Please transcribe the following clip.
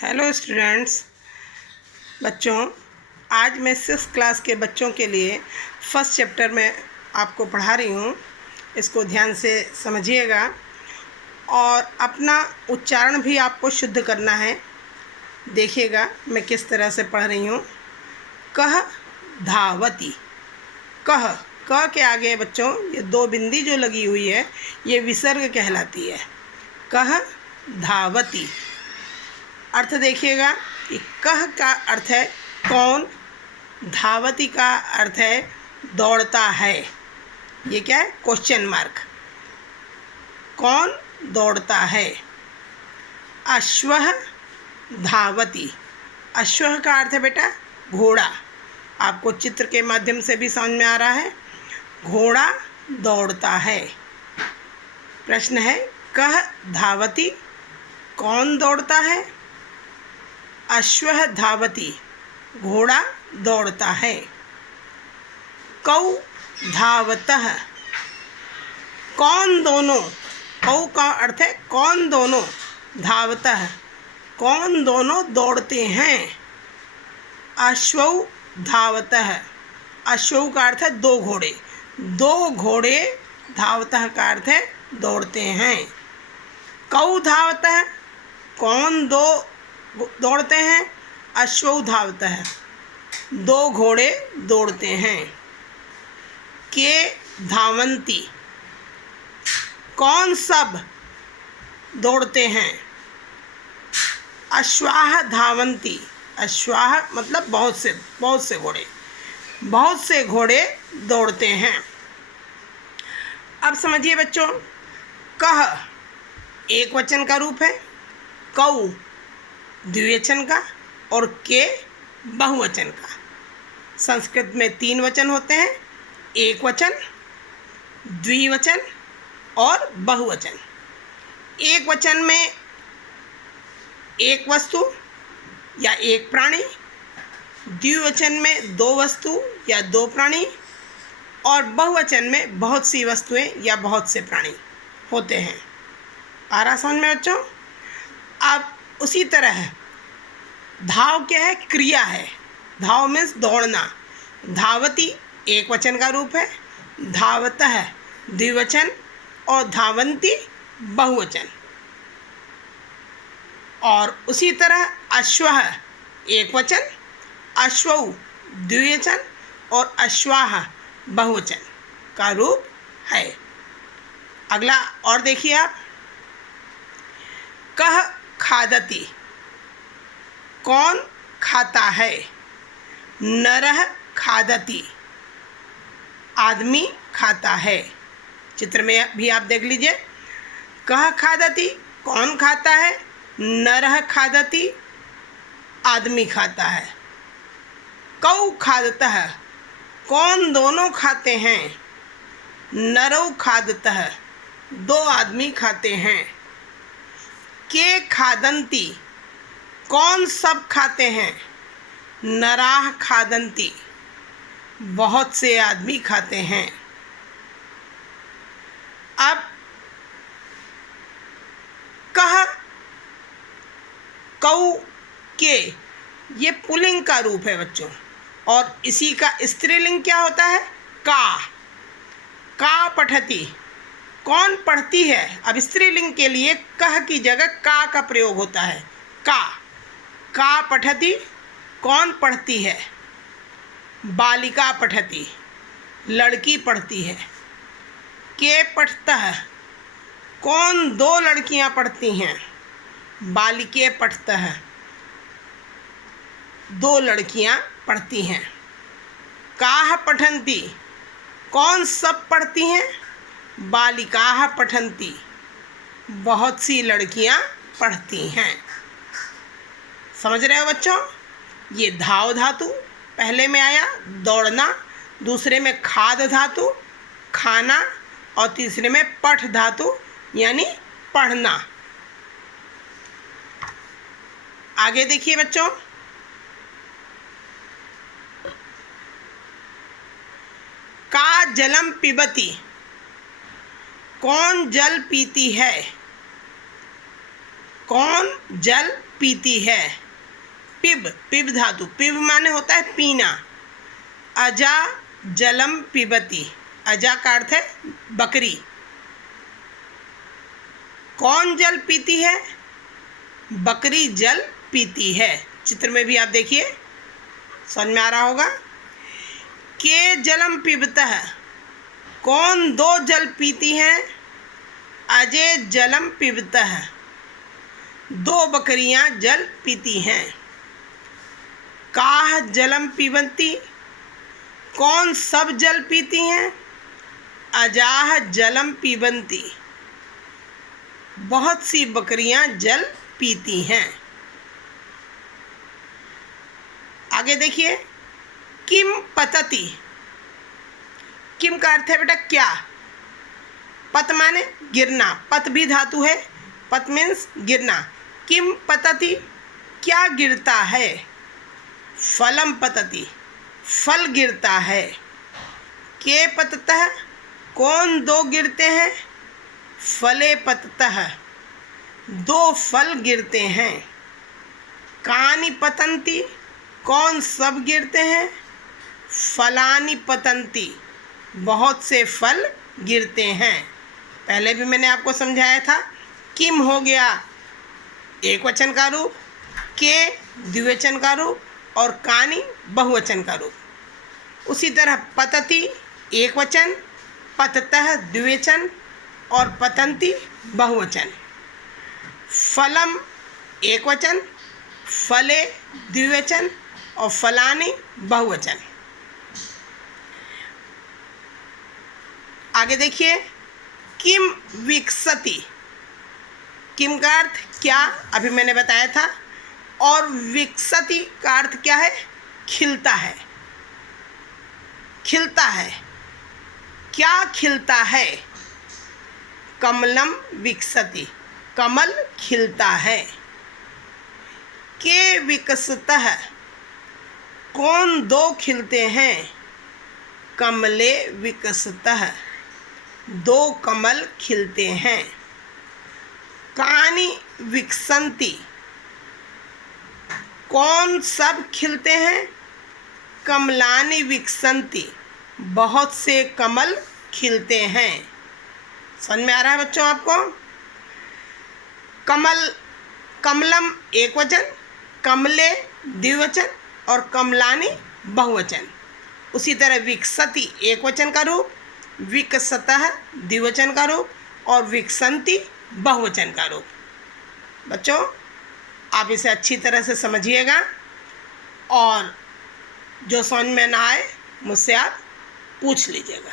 Hello students, बच्चों, आज मैं 6th क्लास के बच्चों के लिए फर्स्ट चैप्टर में आपको पढ़ा रही हूँ। इसको ध्यान से समझिएगा और अपना उच्चारण भी आपको शुद्ध करना है। देखिएगा मैं किस तरह से पढ़ रही हूँ। कह धावती। कह क के आगे बच्चों ये दो बिंदी जो लगी हुई है ये विसर्ग कहलाती है। कह धावती। अर्थ देखिएगा कि कह का अर्थ है कौन, धावती का अर्थ है दौड़ता है। ये क्या है? Question mark. कौन दौड़ता है? अश्वः धावती। अश्वः का अर्थ है बेटा घोड़ा। आपको चित्र के माध्यम से भी समझ में आ रहा है, घोड़ा दौड़ता है। प्रश्न है कह धावती, कौन दौड़ता है? अश्वः धावती, घोड़ा दौड़ता है। कौ धावतः, कौन दोनों। कौ का अर्थ है कौन दोनों। धावतः, कौन दोनों दौड़ते हैं। अश्वौ धावतः, अश्वौ का अर्थ है दो घोड़े। दो घोड़े धावतः का अर्थ है दौड़ते हैं। कौ धावतः, कौन दो दौड़ते हैं। अश्वौ धावतः, दो घोड़े दौड़ते हैं। के धावन्ति, कौन सब दौड़ते हैं। अश्वाः धावन्ति, अश्वाः मतलब बहुत से घोड़े, बहुत से घोड़े दौड़ते हैं। अब समझिए बच्चों, कह एक वचन का रूप है, कौ द्विवचन का और के बहुवचन का। संस्कृत में 3 वचन होते हैं, एक वचन, द्विवचन और बहुवचन। एक वचन में एक वस्तु या एक प्राणी, द्विवचन में 2 वस्तु या 2 प्राणी और बहुवचन में बहुत सी वस्तुएं या बहुत से प्राणी होते हैं। आ रहा समझ में बच्चों? अब उसी तरह धाव क्या है? क्रिया है। धाव मीन्स दौड़ना। धावती एक वचन का रूप है, धावतः द्विवचन और धावन्ति बहुवचन। और उसी तरह अश्वः एक वचन, अश्वौ द्विवचन और अश्वाः बहुवचन का रूप है। अगला और देखिए आप, कह खादति, कौन खाता है। नरः खादति, आदमी खाता है। चित्र में भी आप देख लीजिए, कह खादति कौन खाता है, नरः खादति आदमी खाता है। कौ खादतः, कौन दोनों खाते हैं। नरौ खादतः, 2 आदमी खाते हैं। के खादन्ति, कौन सब खाते हैं। नराः खादन्ति, बहुत से आदमी खाते हैं। अब कह कौ के ये पुल्लिंग का रूप है बच्चों, और इसी का स्त्रीलिंग क्या होता है? का पठति, कौन पढ़ती है। अब स्त्रीलिंग के लिए कह की जगह का प्रयोग होता है। का पठति, कौन पढ़ती है। बालिका पठति, लड़की पढ़ती है। के पठतः, कौन 2 लड़कियां पढ़ती हैं। बालिके पठतः, 2 लड़कियां पढ़ती हैं। काः पठन्ति, कौन सब पढ़ती हैं। बालिकाः पठन्ति, बहुत सी लड़कियां पढ़ती हैं। समझ रहे हो बच्चों? ये धाव धातु पहले में आया, दौड़ना, दूसरे में खाद धातु खाना और तीसरे में पठ धातु यानी पढ़ना। आगे देखिए बच्चों, का जलम पिबती, कौन जल पीती है। कौन जल पीती है? पिब, पिब धातु, पिब माने होता है पीना। अजा जलम पिबती, अजा का अर्थ है बकरी। कौन जल पीती है? बकरी जल पीती है। चित्र में भी आप देखिए, समझ में आ रहा होगा। के जलम पिबतः, कौन दो जल पीती हैं? अजय जलम पिबतः, दो बकरियां जल पीती हैं। काह जलम पिबंती, कौन सब जल पीती हैं? अजाह जलम पिबंती, बहुत सी बकरियां जल पीती हैं। आगे देखिए, किम पतति, किम का अर्थ है बेटा क्या। पत माने गिरना, पत भी धातु है, पत मीन्स गिरना। किम पतति, क्या गिरता है? फलम पतति, फल गिरता है। के पततः, कौन दो गिरते हैं? फले पततः, दो फल गिरते हैं। कानि पतंती, कौन सब गिरते हैं? फलानि पतंती, बहुत से फल गिरते हैं। पहले भी मैंने आपको समझाया था। किम हो गया एक वचन का रूप, के द्विवचन का रूप और कानि बहुवचन का रूप। उसी तरह पतति एक वचन, पततः द्विवचन और पतंती बहुवचन। फलम एक वचन, फले द्विवचन और फलानि बहुवचन। आगे देखिए, किम विकसति, किम का अर्थ क्या, अभी मैंने बताया था। और विकसति का अर्थ क्या है? खिलता है, खिलता है। क्या खिलता है? कमलम विकसति, कमल खिलता है। के विकसतः, कौन दो खिलते हैं? कमले विकसतः, दो कमल खिलते हैं। कानि विकसंती, कौन सब खिलते हैं? कमलानि विकसंती, बहुत से कमल खिलते हैं। समझ में आ रहा है बच्चों आपको? कमल, कमलम एक वचन, कमले द्विवचन और कमलानि बहुवचन। उसी तरह विकसति एक वचन का रूप, विकसतः द्विवचन का रूप और विकसंती बहुवचन का रूप। बच्चों आप इसे अच्छी तरह से समझिएगा और जो समझ में ना आए मुझसे आप पूछ लीजिएगा।